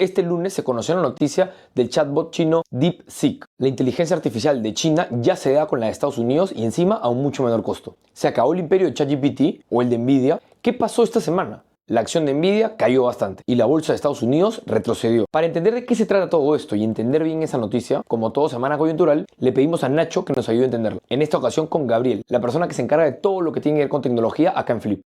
Este lunes se conoció la noticia del chatbot chino DeepSeek. La inteligencia artificial de China ya se da con la de Estados Unidos y encima a un mucho menor costo. ¿Se acabó el imperio de ChatGPT o el de Nvidia? ¿Qué pasó esta semana? La acción de Nvidia cayó bastante y la bolsa de Estados Unidos retrocedió. Para entender de qué se trata todo esto y entender bien esa noticia, como todo semana coyuntural, le pedimos a Nacho que nos ayude a entenderlo. En esta ocasión con Gabriel, la persona que se encarga de todo lo que tiene que ver con tecnología acá en Flip.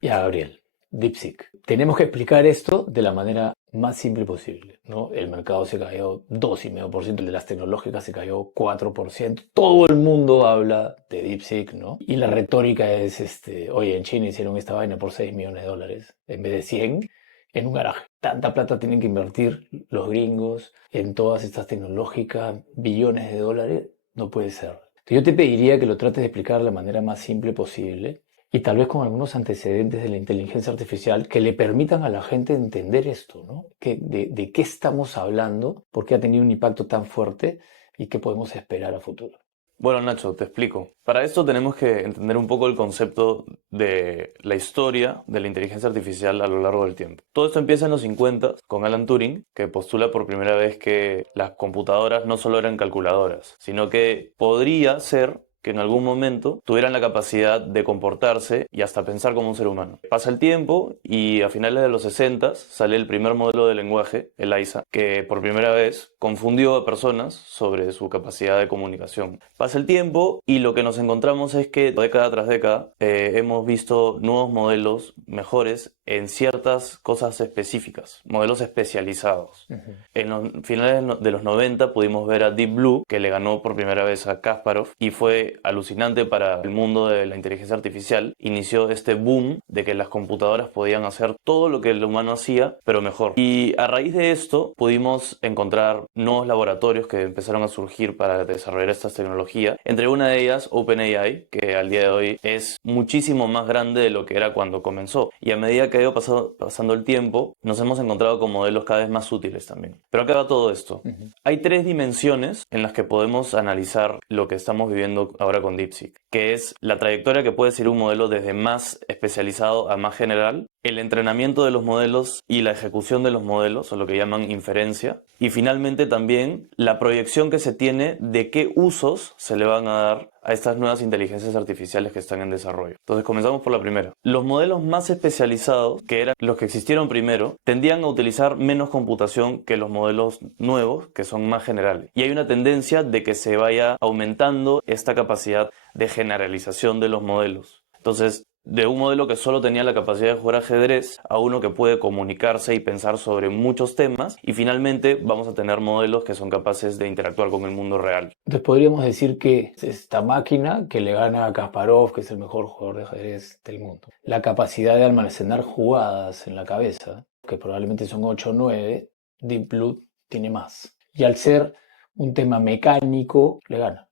Ya, Gabriel, DeepSeek. Tenemos que explicar esto de la manera más simple posible, ¿no? El mercado se cayó 2,5%, el de las tecnológicas se cayó 4%. Todo el mundo habla de DeepSeek, ¿no? Y la retórica es, oye, en China hicieron esta vaina por $6 millones en vez de 100 en un garaje. Tanta plata tienen que invertir los gringos en todas estas tecnológicas, billones de dólares, no puede ser. Entonces yo te pediría que lo trates de explicar de la manera más simple posible y tal vez con algunos antecedentes de la inteligencia artificial que le permitan a la gente entender esto, ¿no? De qué estamos hablando, por qué ha tenido un impacto tan fuerte y qué podemos esperar a futuro. Bueno, Nacho, te explico. Para esto tenemos que entender un poco el concepto de la historia de la inteligencia artificial a lo largo del tiempo. Todo esto empieza en los 50 con Alan Turing, que postula por primera vez que las computadoras no solo eran calculadoras, sino que podría ser que en algún momento tuvieran la capacidad de comportarse y hasta pensar como un ser humano. Pasa el tiempo y a finales de los 60 sale el primer modelo de lenguaje, el AISA, que por primera vez confundió a personas sobre su capacidad de comunicación. Pasa el tiempo y lo que nos encontramos es que década tras década hemos visto nuevos modelos mejores en ciertas cosas específicas, modelos especializados. En los finales de los 90 pudimos ver a Deep Blue, que le ganó por primera vez a Kasparov y fue alucinante para el mundo de la inteligencia artificial. Inició este boom de que las computadoras podían hacer todo lo que el humano hacía, pero mejor. Y a raíz de esto pudimos encontrar nuevos laboratorios que empezaron a surgir para desarrollar estas tecnologías. Entre una de ellas, OpenAI, que al día de hoy es muchísimo más grande de lo que era cuando comenzó. Y a medida que ha ido pasando el tiempo, nos hemos encontrado con modelos cada vez más útiles también. Pero acá va todo esto. Hay 3 dimensiones en las que podemos analizar lo que estamos viviendo ahora con DeepSeek, que es la trayectoria que puede seguir un modelo desde más especializado a más general, el entrenamiento de los modelos y la ejecución de los modelos, o lo que llaman inferencia, y finalmente también la proyección que se tiene de qué usos se le van a dar a estas nuevas inteligencias artificiales que están en desarrollo. Entonces comenzamos por la primera. Los modelos más especializados, que eran los que existieron primero, tendían a utilizar menos computación que los modelos nuevos, que son más generales. Y hay una tendencia de que se vaya aumentando esta capacidad de generalización de los modelos. Entonces, de un modelo que solo tenía la capacidad de jugar ajedrez a uno que puede comunicarse y pensar sobre muchos temas, y finalmente vamos a tener modelos que son capaces de interactuar con el mundo real. Entonces podríamos decir que es esta máquina que le gana a Kasparov, que es el mejor jugador de ajedrez del mundo. La capacidad de almacenar jugadas en la cabeza, que probablemente son 8 o 9, Deep Blue tiene más. Y al ser un tema mecánico, le gana.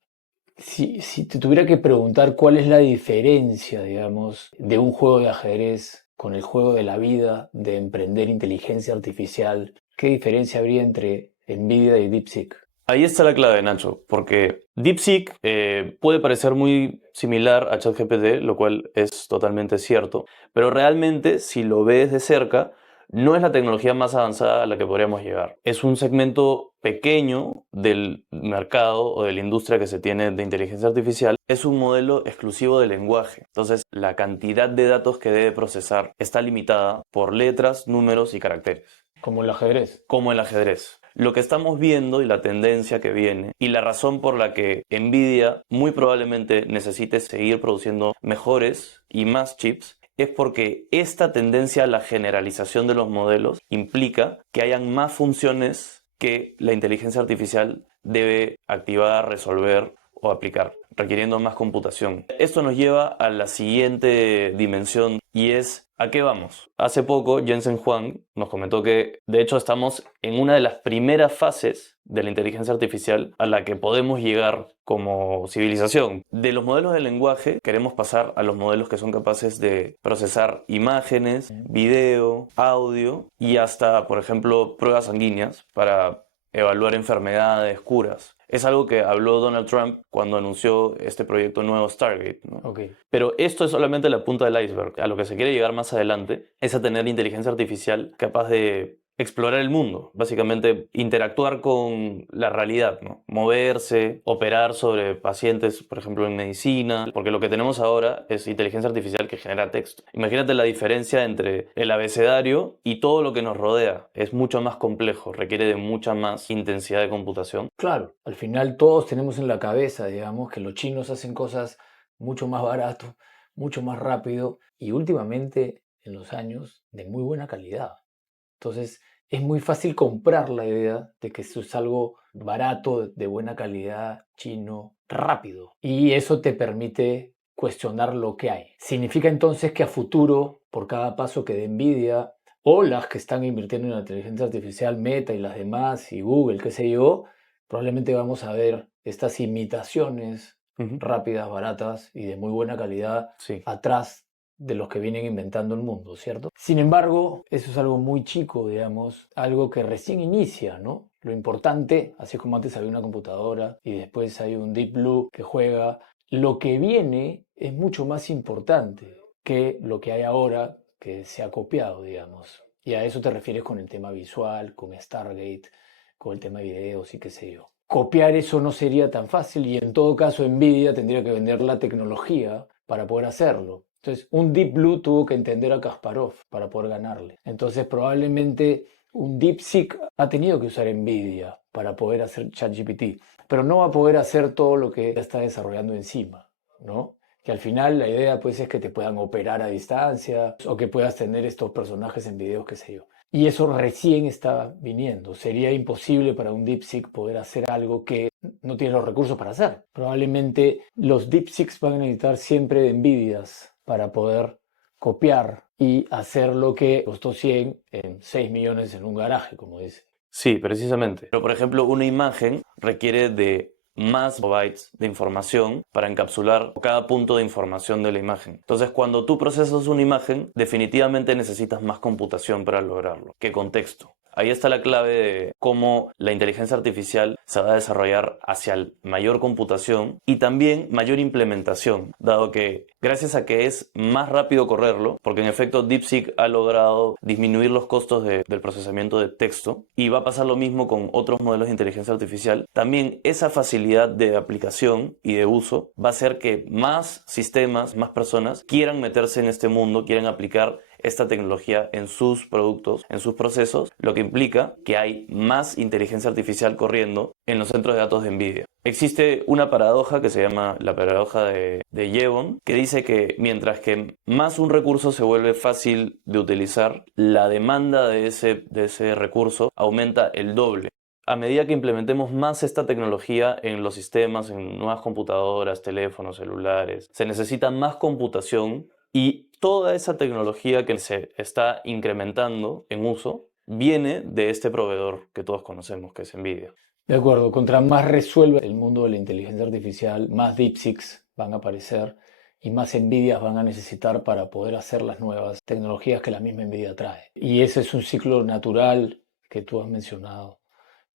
Si te tuviera que preguntar cuál es la diferencia, digamos, de un juego de ajedrez con el juego de la vida, de emprender inteligencia artificial, ¿qué diferencia habría entre Nvidia y DeepSeek? Ahí está la clave, Nacho, porque DeepSeek puede parecer muy similar a ChatGPT, lo cual es totalmente cierto, pero realmente, si lo ves de cerca, no es la tecnología más avanzada a la que podríamos llegar. Es un segmento pequeño del mercado o de la industria que se tiene de inteligencia artificial. Es un modelo exclusivo de lenguaje. Entonces, la cantidad de datos que debe procesar está limitada por letras, números y caracteres. Como el ajedrez. Como el ajedrez. Lo que estamos viendo y la tendencia que viene y la razón por la que Nvidia muy probablemente necesite seguir produciendo mejores y más chips es porque esta tendencia a la generalización de los modelos implica que hayan más funciones que la inteligencia artificial debe activar, resolver o aplicar, requiriendo más computación. Esto nos lleva a la siguiente dimensión y es ¿a qué vamos? Hace poco Jensen Huang nos comentó que de hecho estamos en una de las primeras fases de la inteligencia artificial a la que podemos llegar como civilización. De los modelos de lenguaje queremos pasar a los modelos que son capaces de procesar imágenes, video, audio y hasta, por ejemplo, pruebas sanguíneas para evaluar enfermedades, curas. Es algo que habló Donald Trump cuando anunció este proyecto nuevo Stargate, ¿no? Okay. Pero esto es solamente la punta del iceberg. A lo que se quiere llegar más adelante es a tener inteligencia artificial capaz de explorar el mundo, básicamente interactuar con la realidad, ¿no? Moverse, operar sobre pacientes, por ejemplo, en medicina, porque lo que tenemos ahora es inteligencia artificial que genera texto. Imagínate la diferencia entre el abecedario y todo lo que nos rodea. Es mucho más complejo, requiere de mucha más intensidad de computación. Claro, al final todos tenemos en la cabeza, digamos, que los chinos hacen cosas mucho más barato, mucho más rápido y últimamente en los años de muy buena calidad. Entonces es muy fácil comprar la idea de que esto es algo barato, de buena calidad, chino, rápido. Y eso te permite cuestionar lo que hay. Significa entonces que a futuro, por cada paso que dé Nvidia o las que están invirtiendo en la inteligencia artificial, Meta y las demás, y Google, qué sé yo, probablemente vamos a ver estas imitaciones Ujú. rápidas, baratas y de muy buena calidad Sí. atrás de los que vienen inventando el mundo, ¿cierto? Sin embargo, eso es algo muy chico, digamos, algo que recién inicia, ¿no? Lo importante, así como antes había una computadora y después hay un Deep Blue que juega, lo que viene es mucho más importante que lo que hay ahora que se ha copiado, digamos. Y a eso te refieres con el tema visual, con Stargate, con el tema de videos y qué sé yo. Copiar eso no sería tan fácil y en todo caso Nvidia tendría que vender la tecnología para poder hacerlo. Entonces, un Deep Blue tuvo que entender a Kasparov para poder ganarle. Entonces, probablemente un DeepSeek ha tenido que usar Nvidia para poder hacer ChatGPT, pero no va a poder hacer todo lo que está desarrollando encima, ¿no? Que al final la idea pues es que te puedan operar a distancia o que puedas tener estos personajes en videos, qué sé yo. Y eso recién está viniendo. Sería imposible para un DeepSeek poder hacer algo que no tiene los recursos para hacer. Probablemente los DeepSeeks van a necesitar siempre de NVIDIAs para poder copiar y hacer lo que costó 100 en 6 millones en un garaje, como dice. Sí, precisamente. Pero, por ejemplo, una imagen requiere de más bytes de información para encapsular cada punto de información de la imagen. Entonces, cuando tú procesas una imagen, definitivamente necesitas más computación para lograrlo que contexto. Ahí está la clave de cómo la inteligencia artificial se va a desarrollar hacia mayor computación y también mayor implementación, dado que gracias a que es más rápido correrlo, porque en efecto DeepSeek ha logrado disminuir los costos del procesamiento de texto y va a pasar lo mismo con otros modelos de inteligencia artificial, también esa facilidad de aplicación y de uso va a hacer que más sistemas, más personas quieran meterse en este mundo, quieran aplicar esta tecnología en sus productos, en sus procesos, lo que implica que hay más inteligencia artificial corriendo en los centros de datos de NVIDIA. Existe una paradoja que se llama la paradoja de Jevon, que dice que mientras que más un recurso se vuelve fácil de utilizar, la demanda de ese recurso aumenta el doble. A medida que implementemos más esta tecnología en los sistemas, en nuevas computadoras, teléfonos, celulares, se necesita más computación y toda esa tecnología que se está incrementando en uso viene de este proveedor que todos conocemos, que es NVIDIA. De acuerdo, contra más resuelva el mundo de la inteligencia artificial, más DeepSeeks van a aparecer y más Nvidias van a necesitar para poder hacer las nuevas tecnologías que la misma Nvidia trae. Y ese es un ciclo natural que tú has mencionado,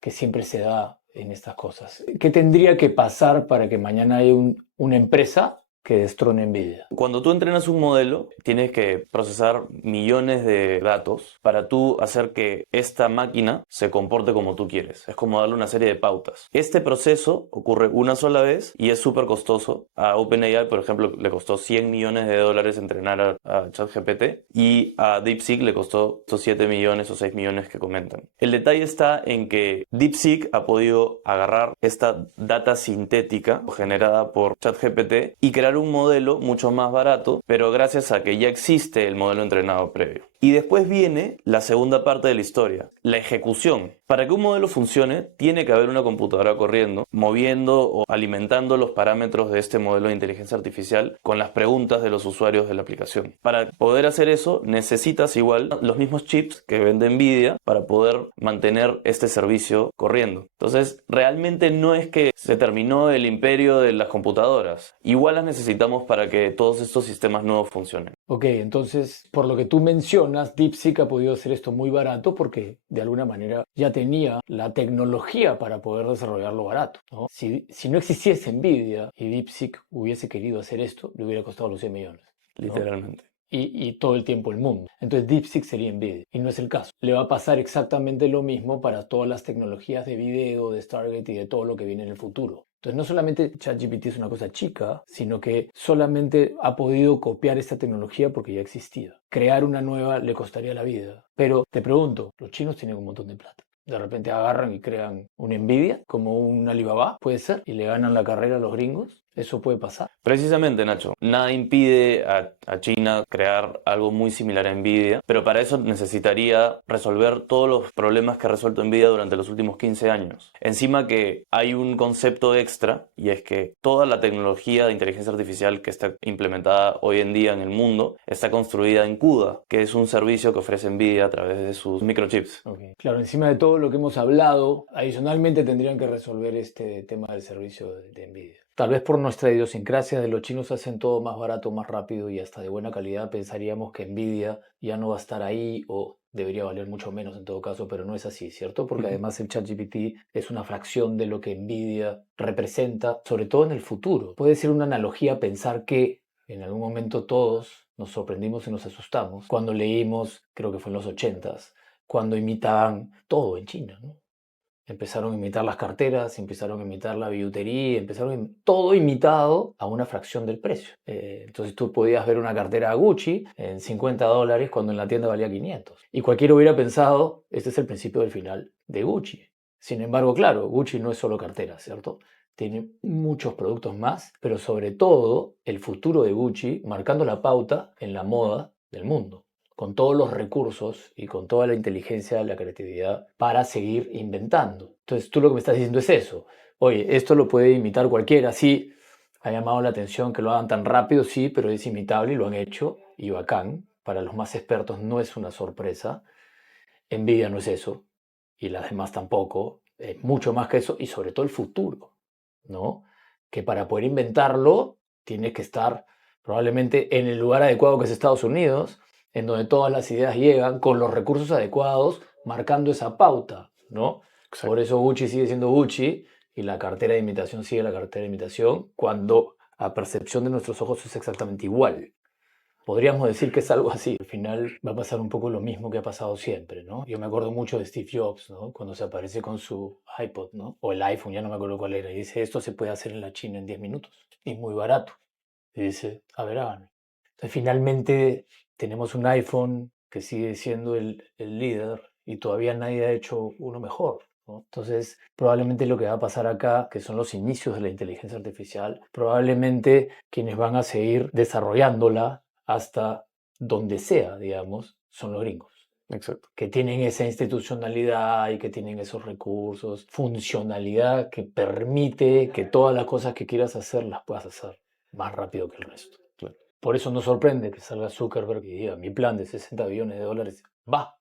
que siempre se da en estas cosas. ¿Qué tendría que pasar para que mañana haya una empresa que destrone Nvidia? Cuando tú entrenas un modelo, tienes que procesar millones de datos para tú hacer que esta máquina se comporte como tú quieres. Es como darle una serie de pautas. Este proceso ocurre una sola vez y es súper costoso. A OpenAI, por ejemplo, le costó $100 millones entrenar a ChatGPT y a DeepSeek le costó estos 7 millones o 6 millones que comentan. El detalle está en que DeepSeek ha podido agarrar esta data sintética generada por ChatGPT y crear un modelo mucho más barato, pero gracias a que ya existe el modelo entrenado previo. Y después viene la segunda parte de la historia, la ejecución. Para que un modelo funcione, tiene que haber una computadora corriendo, moviendo o alimentando los parámetros de este modelo de inteligencia artificial con las preguntas de los usuarios de la aplicación. Para poder hacer eso, necesitas igual los mismos chips que vende NVIDIA para poder mantener este servicio corriendo. Entonces, realmente no es que se terminó el imperio de las computadoras. Igual las necesitamos para que todos estos sistemas nuevos funcionen. Ok, entonces, por lo que tú mencionas, DeepSeek ha podido hacer esto muy barato porque de alguna manera ya tenía la tecnología para poder desarrollarlo barato, ¿no? Si no existiese Nvidia y DeepSeek hubiese querido hacer esto, le hubiera costado los 100 millones, ¿no? Literalmente. y todo el tiempo el mundo. Entonces DeepSeek sería Nvidia, y no es el caso. Le va a pasar exactamente lo mismo para todas las tecnologías de video, de Stargate y de todo lo que viene en el futuro. Entonces no solamente ChatGPT es una cosa chica, sino que solamente ha podido copiar esta tecnología porque ya existía. Crear una nueva le costaría la vida. Pero te pregunto, los chinos tienen un montón de plata. De repente agarran y crean una Nvidia, como un Alibaba, puede ser, y le ganan la carrera a los gringos. Eso puede pasar. Precisamente, Nacho, nada impide a China crear algo muy similar a Nvidia, pero para eso necesitaría resolver todos los problemas que ha resuelto Nvidia durante los últimos 15 años. Encima que hay un concepto extra, y es que toda la tecnología de inteligencia artificial que está implementada hoy en día en el mundo está construida en CUDA, que es un servicio que ofrece Nvidia a través de sus microchips. Okay. Claro, encima de todo lo que hemos hablado, adicionalmente tendrían que resolver este tema del servicio de Nvidia. Tal vez por nuestra idiosincrasia de los chinos hacen todo más barato, más rápido y hasta de buena calidad, pensaríamos que Nvidia ya no va a estar ahí o debería valer mucho menos en todo caso, pero no es así, ¿cierto? Porque además el ChatGPT es una fracción de lo que Nvidia representa, sobre todo en el futuro. Puede ser una analogía pensar que en algún momento todos nos sorprendimos y nos asustamos cuando leímos, creo que fue en los 80s, cuando imitaban todo en China, ¿no? Empezaron a imitar las carteras, empezaron a imitar la billutería, todo imitado a una fracción del precio. Entonces tú podías ver una cartera Gucci en $50 cuando en la tienda valía 500. Y cualquiera hubiera pensado, este es el principio del final de Gucci. Sin embargo, claro, Gucci no es solo cartera, ¿cierto? Tiene muchos productos más, pero sobre todo el futuro de Gucci marcando la pauta en la moda del mundo, con todos los recursos y con toda la inteligencia, la creatividad para seguir inventando. Entonces tú lo que me estás diciendo es eso. Oye, esto lo puede imitar cualquiera, sí, ha llamado la atención que lo hagan tan rápido, sí, pero es imitable y lo han hecho y bacán. Para los más expertos no es una sorpresa. Nvidia no es eso y las demás tampoco. Es mucho más que eso y sobre todo el futuro, ¿no? Que para poder inventarlo tienes que estar probablemente en el lugar adecuado que es Estados Unidos, en donde todas las ideas llegan con los recursos adecuados, marcando esa pauta, ¿no? Exacto. Por eso Gucci sigue siendo Gucci y la cartera de imitación sigue la cartera de imitación, cuando a percepción de nuestros ojos es exactamente igual. Podríamos decir que es algo así. Al final va a pasar un poco lo mismo que ha pasado siempre, ¿no? Yo me acuerdo mucho de Steve Jobs, ¿no? Cuando se aparece con su iPod, ¿no? O el iPhone, ya no me acuerdo cuál era. Y dice, esto se puede hacer en la China en 10 minutos. Y muy barato. Y dice, a ver, háganlo. Entonces, finalmente tenemos un iPhone que sigue siendo el líder y todavía nadie ha hecho uno mejor, ¿no? Entonces, probablemente lo que va a pasar acá, que son los inicios de la inteligencia artificial, probablemente quienes van a seguir desarrollándola hasta donde sea, digamos, son los gringos. Exacto. Que tienen esa institucionalidad y que tienen esos recursos, funcionalidad que permite que todas las cosas que quieras hacer las puedas hacer más rápido que el resto. Claro. Por eso no sorprende que salga Zuckerberg y diga, mi plan de $60 billones va.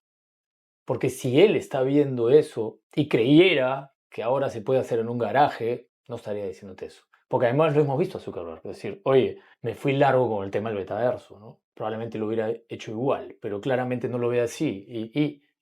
Porque si él está viendo eso y creyera que ahora se puede hacer en un garaje, no estaría diciéndote eso. Porque además lo hemos visto a Zuckerberg. Es decir, oye, me fui largo con el tema del metaverso, ¿no? Probablemente lo hubiera hecho igual, pero claramente no lo ve así.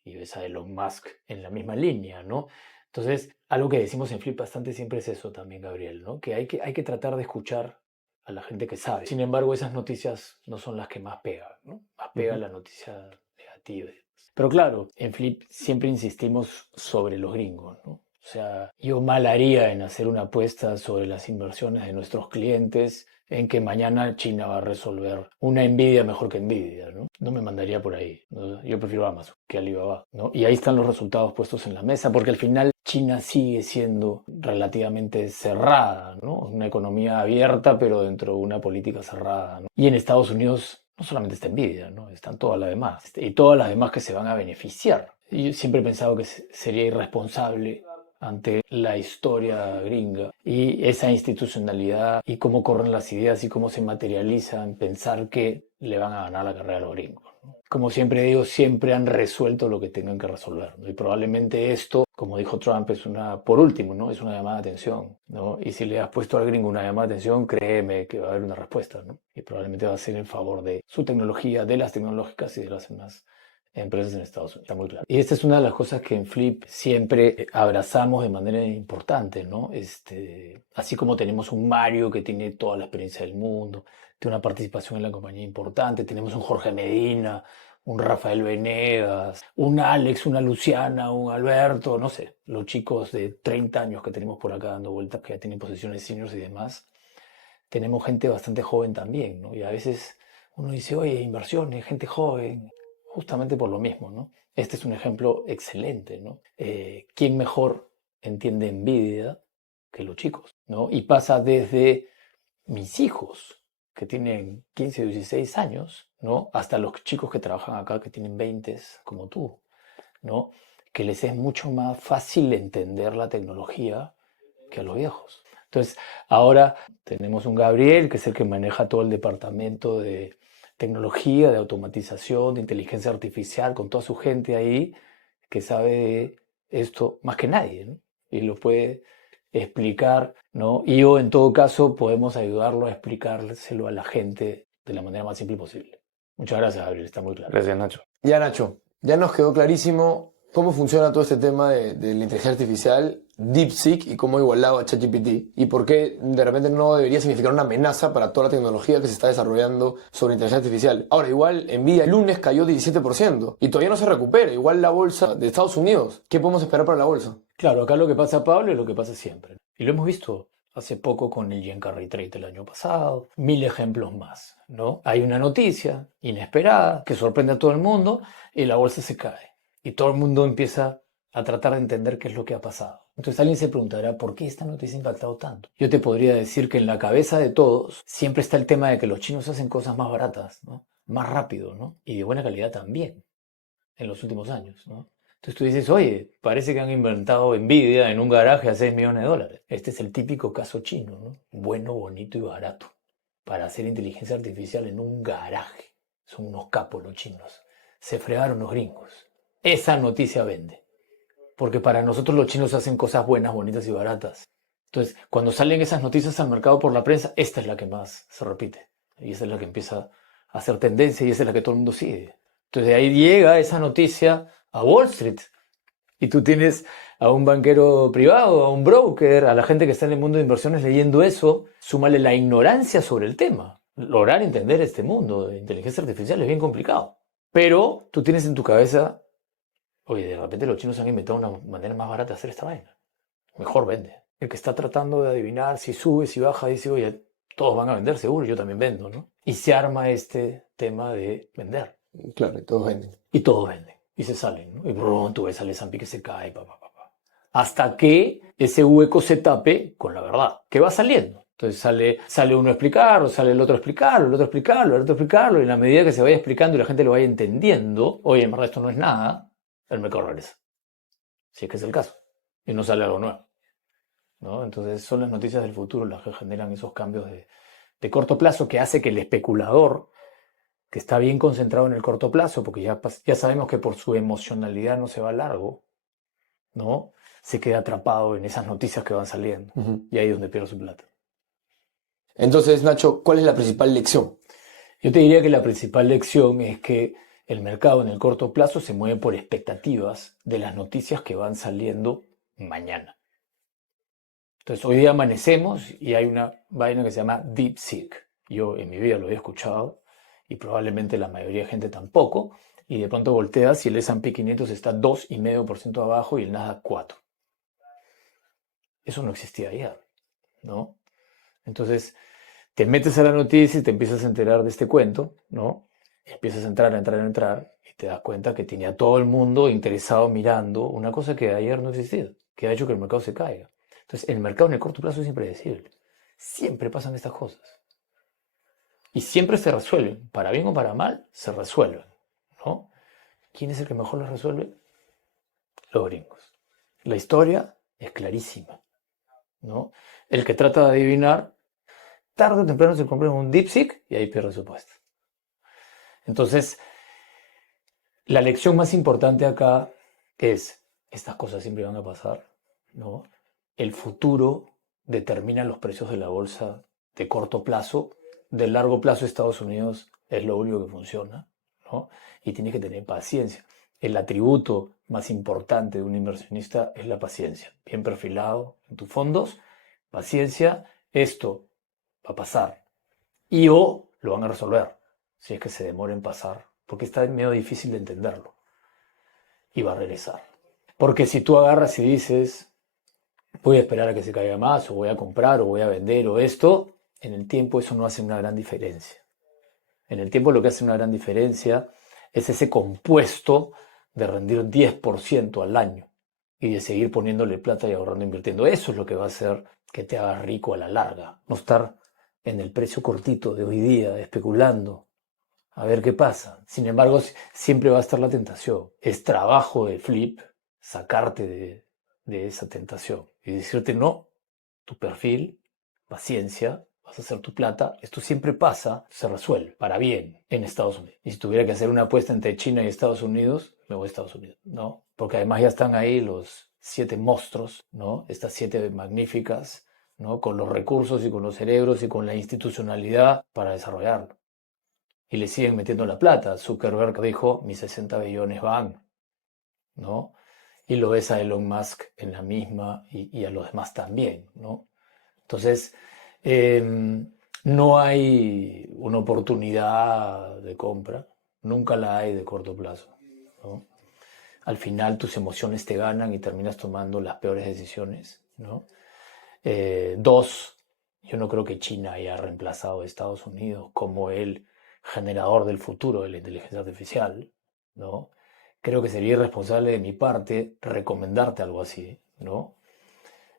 Y ves a Elon Musk en la misma línea, ¿no? Entonces, algo que decimos en Flip bastante siempre es eso también, Gabriel, ¿no? Que hay que tratar de escuchar a la gente que sabe. Sin embargo, esas noticias no son las que más pegan, ¿no? Más pega la noticia negativa. Pero claro, en Flip siempre insistimos sobre los gringos, ¿no? O sea, yo mal haría en hacer una apuesta sobre las inversiones de nuestros clientes en que mañana China va a resolver una Nvidia mejor que Nvidia, ¿no? No me mandaría por ahí, ¿no? Yo prefiero Amazon que Alibaba, ¿no? Y ahí están los resultados puestos en la mesa, porque al final China sigue siendo relativamente cerrada, ¿no? Una economía abierta, pero dentro de una política cerrada, ¿no? Y en Estados Unidos no solamente está Nvidia, ¿no? Están todas las demás, y todas las demás que se van a beneficiar. Y yo siempre he pensado que sería irresponsable ante la historia gringa y esa institucionalidad y cómo corren las ideas y cómo se materializan, pensar que le van a ganar la carrera a los gringos, ¿no? Como siempre digo, siempre han resuelto lo que tengan que resolver, ¿no? Y probablemente esto, como dijo Trump, es por último, ¿no? Es una llamada de atención, ¿no? Y si le has puesto al gringo una llamada de atención, créeme que va a haber una respuesta, ¿no? Y probablemente va a ser en favor de su tecnología, de las tecnológicas y de las demás empresas en Estados Unidos, está muy claro. Y esta es una de las cosas que en Flip siempre abrazamos de manera importante, ¿no? Así como tenemos un Mario que tiene toda la experiencia del mundo, tiene una participación en la compañía importante, tenemos un Jorge Medina, un Rafael Venegas, un Alex, una Luciana, un Alberto, no sé, los chicos de 30 años que tenemos por acá dando vueltas, que ya tienen posiciones seniors y demás. Tenemos gente bastante joven también, ¿no? Y a veces uno dice, oye, inversiones, gente joven, justamente por lo mismo, ¿no? Este es un ejemplo excelente, ¿no? ¿Quién mejor entiende Nvidia que los chicos, ¿no? Y pasa desde mis hijos, que tienen 15 o 16 años, ¿no? Hasta los chicos que trabajan acá, que tienen 20, como tú, ¿no? Que les es mucho más fácil entender la tecnología que a los viejos. Entonces, ahora tenemos un Gabriel, que es el que maneja todo el departamento de tecnología, de automatización, de inteligencia artificial, con toda su gente ahí, que sabe esto más que nadie, ¿no? Y lo puede explicar, ¿no? Y yo, en todo caso, podemos ayudarlo a explicárselo a la gente de la manera más simple posible. Muchas gracias, Gabriel, está muy claro. Gracias, Nacho. Ya, Nacho, ya nos quedó clarísimo cómo funciona todo este tema de la inteligencia artificial, DeepSeek y cómo igualado a ChatGPT y por qué de repente no debería significar una amenaza para toda la tecnología que se está desarrollando sobre inteligencia artificial. Ahora, igual Nvidia el lunes cayó 17% y todavía no se recupera, igual la bolsa de Estados Unidos. ¿Qué podemos esperar para la bolsa? Claro, acá lo que pasa, Pablo, es lo que pasa siempre. Y lo hemos visto hace poco con el Yen Carry Trade el año pasado, 1000 ejemplos más, ¿no? Hay una noticia inesperada que sorprende a todo el mundo y la bolsa se cae. Y todo el mundo empieza a tratar de entender qué es lo que ha pasado. Entonces alguien se preguntará, ¿por qué esta noticia ha impactado tanto? Yo te podría decir que en la cabeza de todos siempre está el tema de que los chinos hacen cosas más baratas, ¿no? Más rápido, ¿no? Y de buena calidad también en los últimos años, ¿no? Entonces tú dices, oye, parece que han inventado Nvidia en un garaje a 6 millones de dólares. Este es el típico caso chino, ¿no? Bueno, bonito y barato. Para hacer inteligencia artificial en un garaje. Son unos capos los chinos. Se fregaron los gringos. Esa noticia vende. Porque para nosotros los chinos hacen cosas buenas, bonitas y baratas. Entonces, cuando salen esas noticias al mercado por la prensa, esta es la que más se repite. Y esa es la que empieza a hacer tendencia y esa es la que todo el mundo sigue. Entonces de ahí llega esa noticia a Wall Street. Y tú tienes a un banquero privado, a un broker, a la gente que está en el mundo de inversiones leyendo eso, súmale la ignorancia sobre el tema. Lograr entender este mundo de inteligencia artificial es bien complicado. Pero tú tienes en tu cabeza, oye, de repente los chinos han inventado una manera más barata de hacer esta vaina. Mejor vende. El que está tratando de adivinar si sube, si baja, dice, oye, todos van a vender seguro, yo también vendo, ¿no? Y se arma este tema de vender. Claro, y todos venden. Y todos venden. Y se salen, ¿no? Y pronto ves al S&P que se cae, hasta que ese hueco se tape con la verdad, que va saliendo. Entonces sale uno a explicarlo, sale el otro a explicarlo, el otro a explicarlo, el otro a explicarlo, y en la medida que se vaya explicando y la gente lo vaya entendiendo, oye, en verdad esto no es nada, el mercado regresa. Si es que es el caso. Y no sale algo nuevo, ¿no? Entonces son las noticias del futuro las que generan esos cambios de corto plazo que hace que el especulador, que está bien concentrado en el corto plazo, porque ya sabemos que por su emocionalidad no se va largo, ¿no? Se queda atrapado en esas noticias que van saliendo. Y ahí es donde pierde su plata. Entonces, Nacho, ¿cuál es la principal lección? Yo te diría que la principal lección es que el mercado en el corto plazo se mueve por expectativas de las noticias que van saliendo mañana. Entonces, hoy día amanecemos y hay una vaina que se llama DeepSeek. Yo en mi vida lo había escuchado y probablemente la mayoría de gente tampoco. Y de pronto volteas y el S&P 500 está 2,5% abajo y el Nasdaq 4%. Eso no existía ayer, ¿no? Entonces, te metes a la noticia y te empiezas a enterar de este cuento, ¿no? Y empiezas a entrar y te das cuenta que tenía todo el mundo interesado mirando una cosa que ayer no existía, que ha hecho que el mercado se caiga. Entonces, el mercado en el corto plazo es impredecible. Siempre pasan estas cosas. Y siempre se resuelven, para bien o para mal, se resuelven, ¿no? ¿Quién es el que mejor las resuelve? Los gringos. La historia es clarísima, ¿no? El que trata de adivinar, tarde o temprano se compra un DeepSeek y ahí pierde su puesto. Entonces, la lección más importante acá es, estas cosas siempre van a pasar, ¿no? El futuro determina los precios de la bolsa de corto plazo. De largo plazo, Estados Unidos es lo único que funciona, ¿no? Y tienes que tener paciencia. El atributo más importante de un inversionista es la paciencia. Bien perfilado en tus fondos, paciencia, esto va a pasar. O lo van a resolver, si es que se demora en pasar, porque está medio difícil de entenderlo. Y va a regresar. Porque si tú agarras y dices, voy a esperar a que se caiga más, o voy a comprar, o voy a vender, o esto, en el tiempo eso no hace una gran diferencia. En el tiempo lo que hace una gran diferencia es ese compuesto de rendir 10% al año y de seguir poniéndole plata y ahorrando, invirtiendo. Eso es lo que va a hacer que te hagas rico a la larga. No estar en el precio cortito de hoy día, especulando, a ver qué pasa. Sin embargo, siempre va a estar la tentación. Es trabajo de Flip sacarte de esa tentación y decirte, no, tu perfil, paciencia, vas a hacer tu plata. Esto siempre pasa, se resuelve para bien en Estados Unidos. Y si tuviera que hacer una apuesta entre China y Estados Unidos, me voy a Estados Unidos, ¿no? Porque además ya están ahí los 7 monstruos, ¿no? Estas 7 magníficas, ¿no? Con los recursos y con los cerebros y con la institucionalidad para desarrollarlo. Y le siguen metiendo la plata. Zuckerberg dijo, mis 60 billones van, ¿no? Y lo ves a Elon Musk en la misma y a los demás también, ¿no? Entonces, no hay una oportunidad de compra, nunca la hay de corto plazo, ¿no? Al final tus emociones te ganan y terminas tomando las peores decisiones, ¿no? 2, yo no creo que China haya reemplazado a Estados Unidos como el generador del futuro de la inteligencia artificial, ¿no? Creo que sería irresponsable de mi parte recomendarte algo así, ¿no?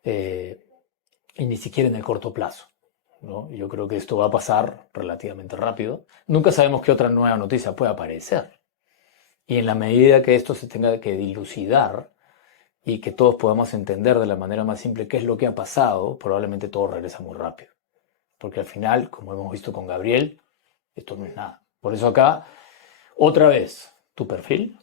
Y ni siquiera en el corto plazo, ¿no? Yo creo que esto va a pasar relativamente rápido. Nunca sabemos qué otra nueva noticia puede aparecer. Y en la medida que esto se tenga que dilucidar y que todos podamos entender de la manera más simple qué es lo que ha pasado, probablemente todo regresa muy rápido. Porque al final, como hemos visto con Gabriel, esto no es nada. Por eso acá, otra vez, tu perfil,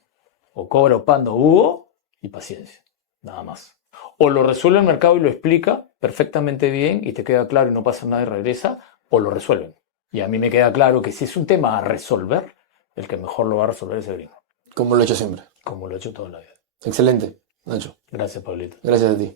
o cobra o panda o Hugo, y paciencia, nada más. O lo resuelve el mercado y lo explica perfectamente bien y te queda claro y no pasa nada y regresa, o lo resuelven. Y a mí me queda claro que si es un tema a resolver, el que mejor lo va a resolver es el gringo. Como lo he hecho siempre. Como lo he hecho toda la vida. Excelente, Nacho. Gracias, Pablito. Gracias a ti.